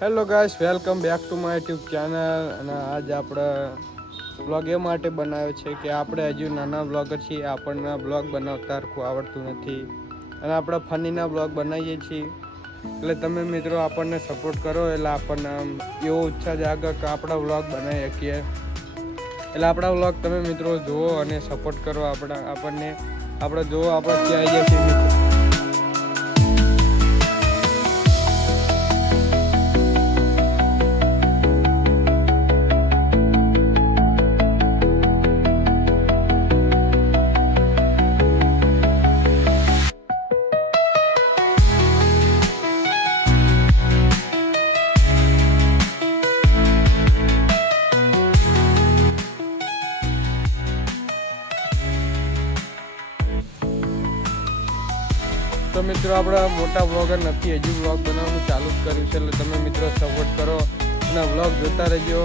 Hello guys, welcome back to my YouTube channel. અને આજ આપણે બ્લોગ એ માટે બનાવ્યો છે કે આપણે હજુ નાના બ્લોગર છીએ, આપણને બ્લોગ બનાવતા સરખું આવડતું નથી અને આપણે ફનીના બ્લોગ બનાવીએ છીએ. એટલે તમે મિત્રો આપણને સપોર્ટ કરો એટલે આપણને એવો ઉત્સાહ જાગે કે આપણા બ્લોગ બનાવી શકીએ. એટલે આપણા બ્લોગ તમે મિત્રો જુઓ અને સપોર્ટ કરો. આપણને જુઓ, આપણે ત્યાં આવીએ છીએ મિત્રો. તો મિત્રો આપણે મોટા બ્લોગર નથી, હજુ બ્લોગ બનાવવાનું ચાલુ જ કર્યું છે. એટલે તમે મિત્રો સપોર્ટ કરો અને બ્લોગ જોતા રહેજો.